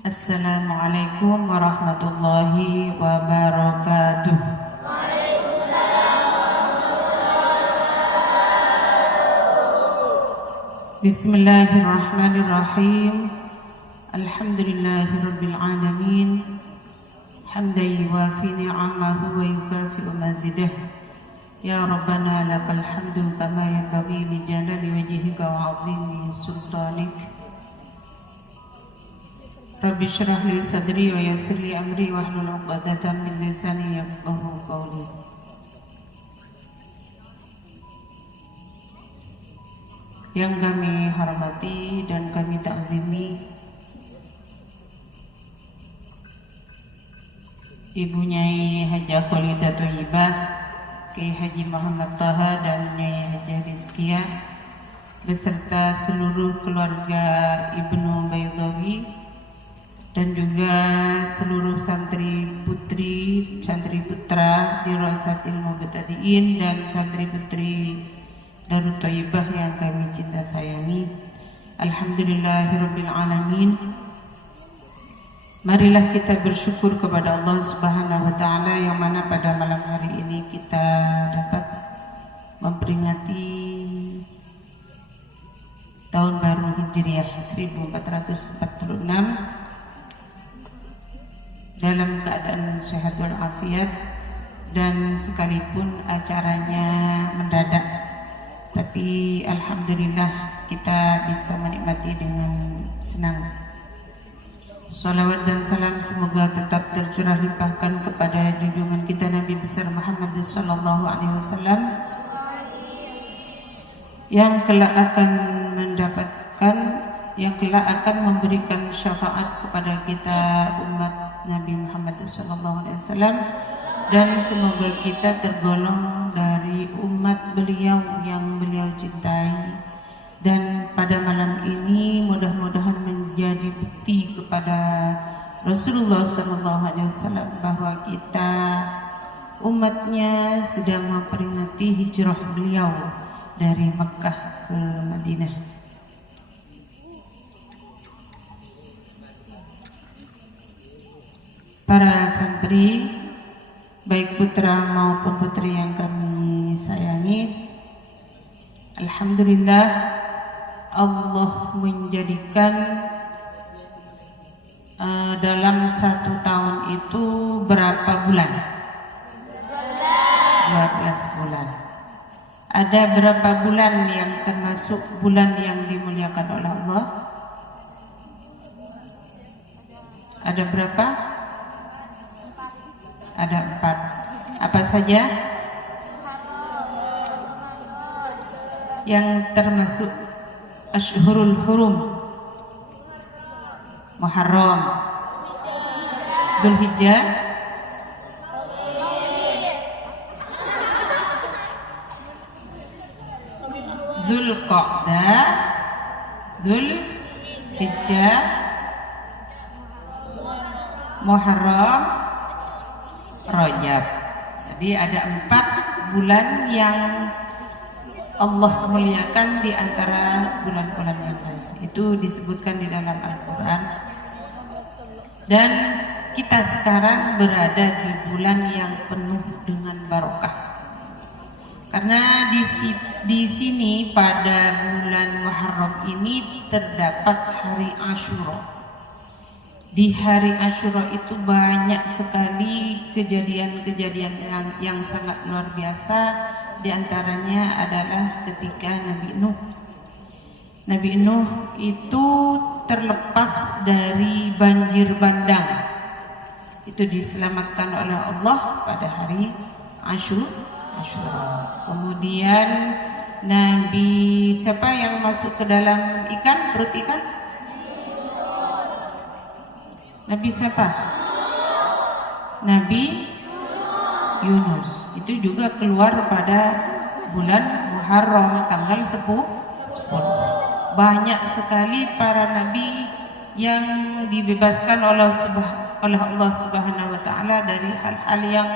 Assalamualaikum warahmatullahi wabarakatuh. Bismillahirrahmanirrahim. Alhamdulillahirabbil alamin. Hamdan yuwafi ni'amahu wa yukafi'u mazidah. Ya Rabbana lakal hamdu kama yanbaghi li jalali wajhika wa 'azimi sultanik. Rabbi syrah li sadri wa yassir li amri wahlul 'uqdatam min lisani yafqahu qawli. Yang kami hormati dan kami ta'zimi Ibu Nyai Hajah Khalidah Thayyibah, Kiai Haji Muhammad Taha dan Nyai Hajah Rizkiyah beserta seluruh keluarga Ibnu Baydawi dan juga seluruh santri putri, santri putra di Rosatil Mubtadiin dan santri putri Darut Thayyibah yang kami cinta sayangi. Alhamdulillahirabbil alamin. Marilah kita bersyukur kepada Allah Subhanahu wa taala yang mana pada malam hari ini kita dapat memperingati tahun baru Hijriah 1446 dalam keadaan sehat walafiat, dan sekalipun acaranya mendadak, tapi alhamdulillah kita bisa menikmati dengan senang. Salawat dan salam semoga tetap tercurah limpahkan kepada junjungan kita Nabi besar Muhammad sallallahu alaihi wasallam yang kelak akan memberikan syafaat kepada kita umat Nabi Muhammad sallallahu alaihi wasallam, dan semoga kita tergolong dari umat beliau yang beliau cintai. Dan pada malam ini mudah-mudahan menjadi bukti kepada Rasulullah SAW bahwa kita umatnya sedang memperingati hijrah beliau dari Makkah ke Madinah. Para santri, baik putra maupun putri yang kami sayangi, alhamdulillah Allah menjadikan dalam satu tahun itu berapa bulan? 12 bulan. Ada berapa bulan yang termasuk bulan yang dimuliakan oleh Allah? Ada berapa? Ada 4. Apa saja yang termasuk Ashhurul Hurum? Muharram, Dzulhijjah, Dzulqa'dah, Dzulhijjah, Muharram, Rajab. Jadi ada 4 bulan yang Allah muliakan di antara bulan-bulan yang lain. Itu disebutkan di dalam Al-Quran. Dan kita sekarang berada di bulan yang penuh dengan barokah. Karena di sini pada bulan Muharram ini terdapat hari Asyura. Di hari Asyura itu banyak sekali kejadian-kejadian yang sangat luar biasa. Di antaranya adalah ketika Nabi Nuh itu terlepas dari banjir bandang. Itu diselamatkan oleh Allah pada hari Asyura. Kemudian Nabi siapa yang masuk ke dalam perut ikan? Nabi siapa? Nabi Yunus. Itu juga keluar pada bulan Muharram tanggal 10. Banyak sekali para nabi yang dibebaskan oleh Allah Subhanahu wa taala dari hal-hal yang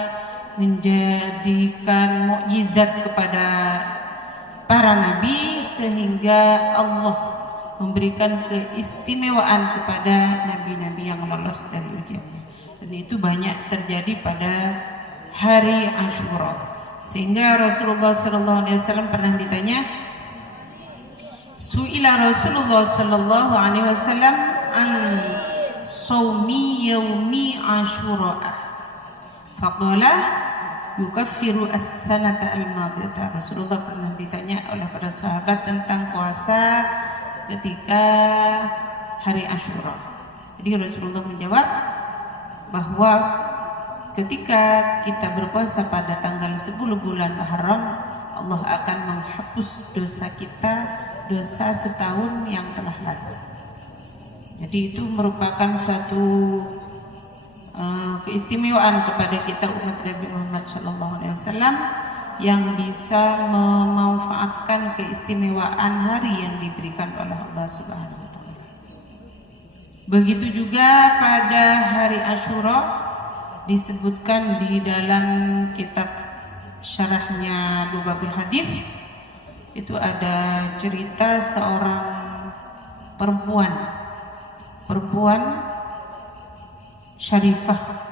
menjadikan mukjizat kepada para nabi, sehingga Allah memberikan keistimewaan kepada nabi-nabi yang lolos dari ujiannya. Dan itu banyak terjadi pada hari Asyura. Sehingga Rasulullah SAW pernah ditanya, Su'ila Rasulullah SAW an saumi yaumi Asyura. Faqala yukaffiru as-sanata al-madiyata. Rasulullah pernah ditanya oleh para sahabat tentang puasa ketika hari Asyura. Jadi Rasulullah menjawab bahwa ketika kita berpuasa pada tanggal 10 bulan Muharram, Allah akan menghapus dosa kita, dosa setahun yang telah lalu. Jadi itu merupakan suatu keistimewaan kepada kita umat Nabi Muhammad SAW yang bisa memanfaatkan keistimewaan hari yang diberikan oleh Allah Subhanahu wa taala. Begitu juga pada hari Asyura disebutkan di dalam kitab syarahnya Lughatul Hadits, itu ada cerita seorang perempuan syarifah.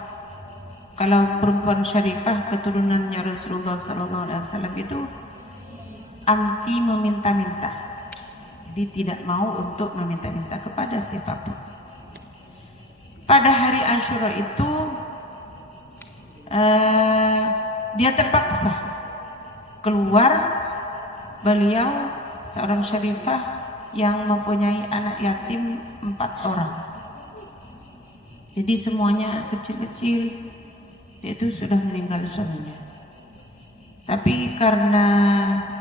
Kalau perempuan syarifah keturunannya Rasulullah SAW itu anti meminta-minta, jadi tidak mau untuk meminta-minta kepada siapapun. Pada hari Asyura itu dia terpaksa keluar. Beliau seorang syarifah yang mempunyai anak yatim 4 orang. Jadi semuanya kecil-kecil, itu sudah meninggal suaminya. Tapi karena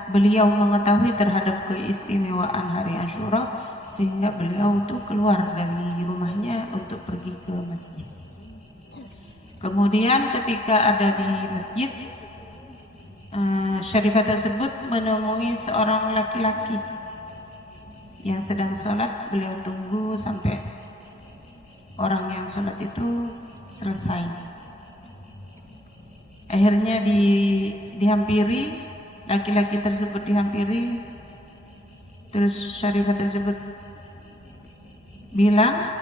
beliau mengetahui terhadap keistimewaan hari Asyura, sehingga beliau itu keluar dari rumahnya untuk pergi ke masjid. Kemudian ketika ada di masjid, syarifah tersebut menemui seorang laki-laki yang sedang sholat. Beliau tunggu sampai orang yang sholat itu selesai. Akhirnya dihampiri, laki-laki tersebut dihampiri. Terus syarifah tersebut bilang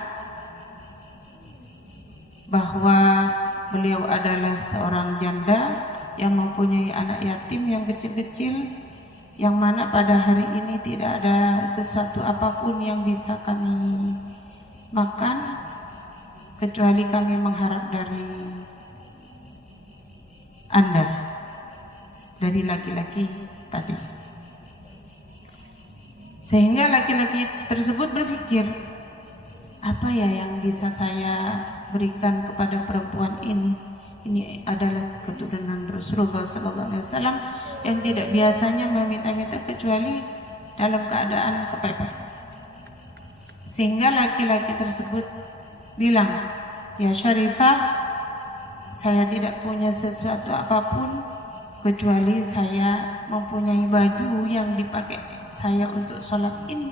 bahwa beliau adalah seorang janda yang mempunyai anak yatim yang kecil-kecil, yang mana pada hari ini tidak ada sesuatu apapun yang bisa kami makan kecuali kami mengharap dari Anda, dari laki-laki tadi. Sehingga laki-laki tersebut berpikir, apa ya yang bisa saya berikan kepada perempuan ini? Ini adalah keturunan Rasulullah SAW yang tidak biasanya meminta-minta kecuali dalam keadaan kepepet. Sehingga laki-laki tersebut bilang, ya Syarifah, saya tidak punya sesuatu apapun kecuali saya mempunyai baju yang dipakai saya untuk sholat ini,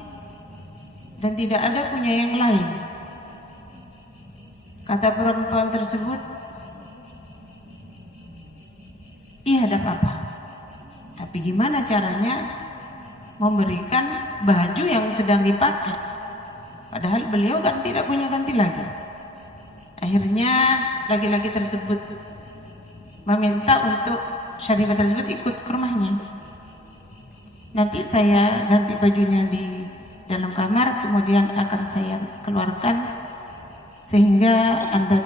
dan tidak ada punya yang lain. Kata perempuan tersebut, iya ada apa-apa, tapi gimana caranya memberikan baju yang sedang dipakai, padahal beliau kan tidak punya ganti lagi. Akhirnya laki-laki tersebut meminta untuk syarifah tersebut ikut ke rumahnya. Nanti saya ganti bajunya di dalam kamar, kemudian akan saya keluarkan sehingga Anda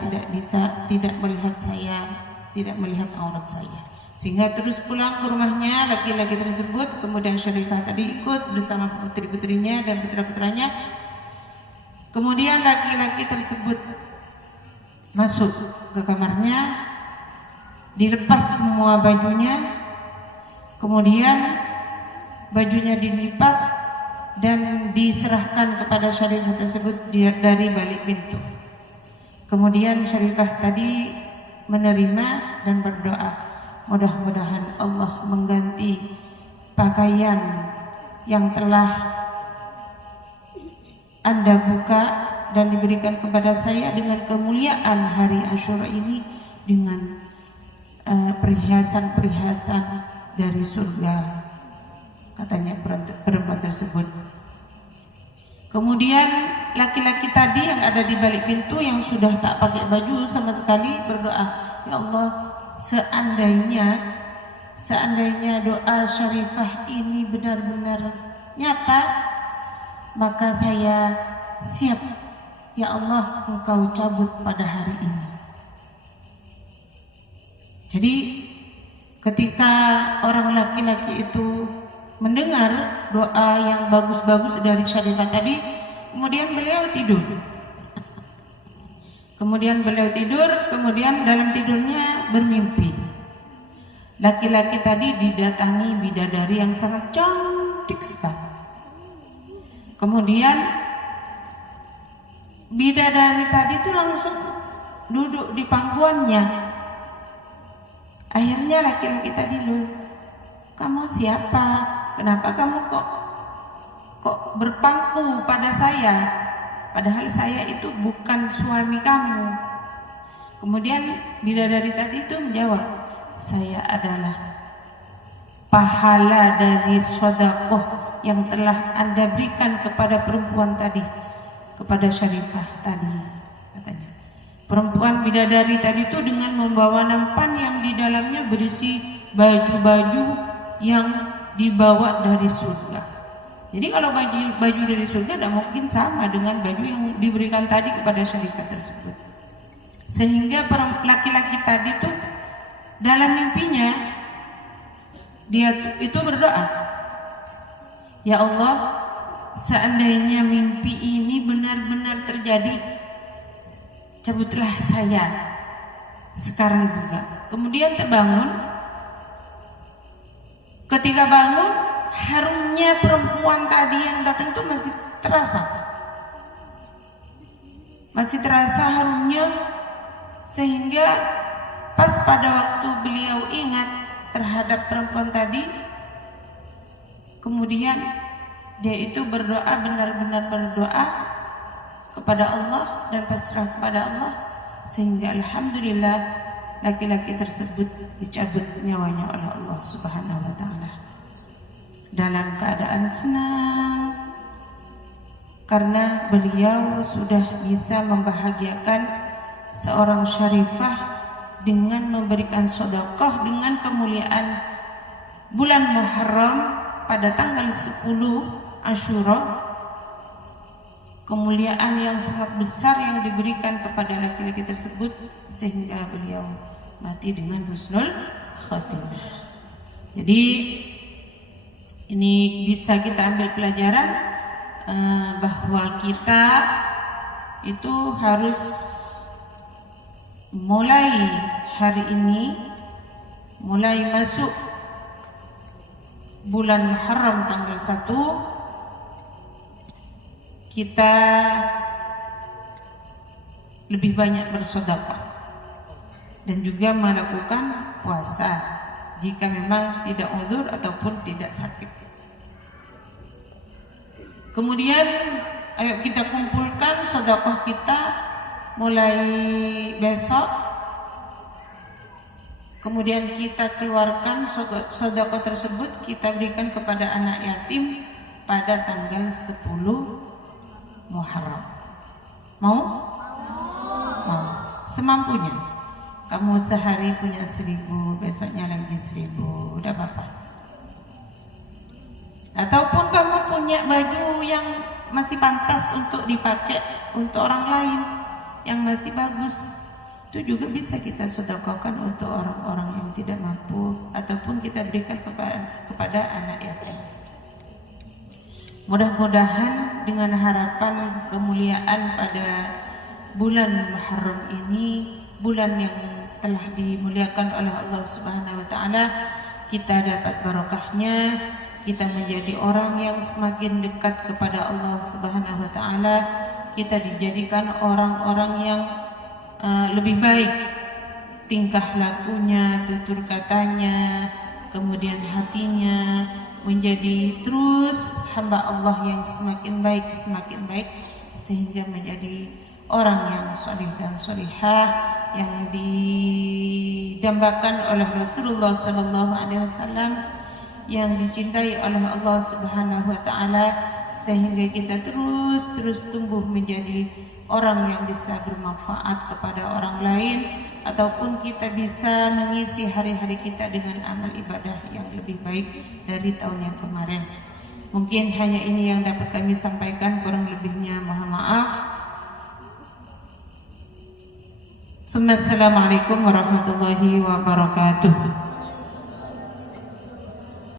tidak melihat saya, tidak melihat aurat saya. Sehingga terus pulang ke rumahnya laki-laki tersebut. Kemudian syarifah tadi ikut bersama putri-putrinya dan putra-putranya. Kemudian laki-laki tersebut masuk ke kamarnya, dilepas semua bajunya, kemudian bajunya dilipat dan diserahkan kepada syarifah tersebut dari balik pintu. Kemudian syarifah tadi menerima dan berdoa, mudah-mudahan Allah mengganti pakaian yang telah Anda buka dan diberikan kepada saya dengan kemuliaan hari Asyura ini dengan perhiasan-perhiasan dari surga, katanya perempuan tersebut. Kemudian laki-laki tadi yang ada di balik pintu yang sudah tak pakai baju sama sekali berdoa, ya Allah, seandainya doa Syarifah ini benar-benar nyata, maka saya siap, ya Allah, Engkau cabut pada hari ini. Jadi ketika orang laki-laki itu mendengar doa yang bagus-bagus dari Syarifah tadi, kemudian beliau tidur. Kemudian dalam tidurnya bermimpi. Laki-laki tadi didatangi bidadari yang sangat cantik sekali. Kemudian bidadari tadi itu langsung duduk di pangkuannya. Akhirnya laki-laki tadi, "Loh, kamu siapa? Kenapa kamu kok berpangku pada saya? Padahal saya itu bukan suami kamu." Kemudian bidadari tadi itu menjawab, "Saya adalah pahala dari sedekah yang telah Anda berikan kepada perempuan tadi, kepada Syarifah tadi," katanya. Perempuan bidadari tadi itu dengan membawa nampan yang di dalamnya berisi baju-baju yang dibawa dari surga. Jadi kalau baju dari surga tidak mungkin sama dengan baju yang diberikan tadi kepada Syarifah tersebut. Sehingga laki-laki tadi tuh dalam mimpinya dia itu berdoa, "Ya Allah, seandainya mimpi ini benar-benar terjadi, cabutlah saya sekarang juga." Kemudian terbangun. Ketika bangun, harumnya perempuan tadi yang datang itu masih terasa harumnya, sehingga pas pada waktu beliau ingat terhadap perempuan tadi, kemudian dia itu berdoa, benar-benar berdoa kepada Allah dan pasrah kepada Allah, sehingga alhamdulillah laki-laki tersebut dicabut nyawanya oleh Allah Subhanahu wa ta'ala dalam keadaan senang, karena beliau sudah bisa membahagiakan seorang Syarifah dengan memberikan sedekah dengan kemuliaan bulan Muharram pada tanggal 10 Asyura, kemuliaan yang sangat besar yang diberikan kepada laki-laki tersebut sehingga beliau mati dengan husnul khatimah. Jadi ini bisa kita ambil pelajaran bahwa kita itu harus mulai hari ini, mulai masuk bulan Muharram tanggal 1, kita lebih banyak bersedekah dan juga melakukan puasa jika memang tidak uzur ataupun tidak sakit. Kemudian ayo kita kumpulkan sedekah kita mulai besok. Kemudian kita keluarkan sedekah tersebut, kita berikan kepada anak yatim pada tanggal 10 Muharram. Mau? Mau. Semampunya. Kamu sehari punya 1.000, besoknya lagi 1.000, udah apa-apa. Ataupun kamu punya baju yang masih pantas untuk dipakai untuk orang lain, yang masih bagus, itu juga bisa kita sedekahkan untuk orang-orang yang tidak mampu, ataupun kita berikan kepada anak yatim. Mudah-mudahan dengan harapan kemuliaan pada bulan Muharram ini, bulan yang telah dimuliakan oleh Allah Subhanahu wa ta'ala, kita dapat barokahnya, kita menjadi orang yang semakin dekat kepada Allah Subhanahu wa ta'ala, kita dijadikan orang-orang yang lebih baik tingkah lakunya, tutur katanya, kemudian hatinya, menjadi terus hamba Allah yang semakin baik sehingga menjadi orang yang salih dan salihah yang didambakan oleh Rasulullah sallallahu alaihi wasallam, yang dicintai oleh Allah Subhanahu wa taala, sehingga kita terus tumbuh menjadi orang yang bisa bermanfaat kepada orang lain, ataupun kita bisa mengisi hari-hari kita dengan amal ibadah yang lebih baik dari tahun yang kemarin. Mungkin hanya ini yang dapat kami sampaikan, kurang lebihnya mohon maaf. Assalamualaikum warahmatullahi wabarakatuh.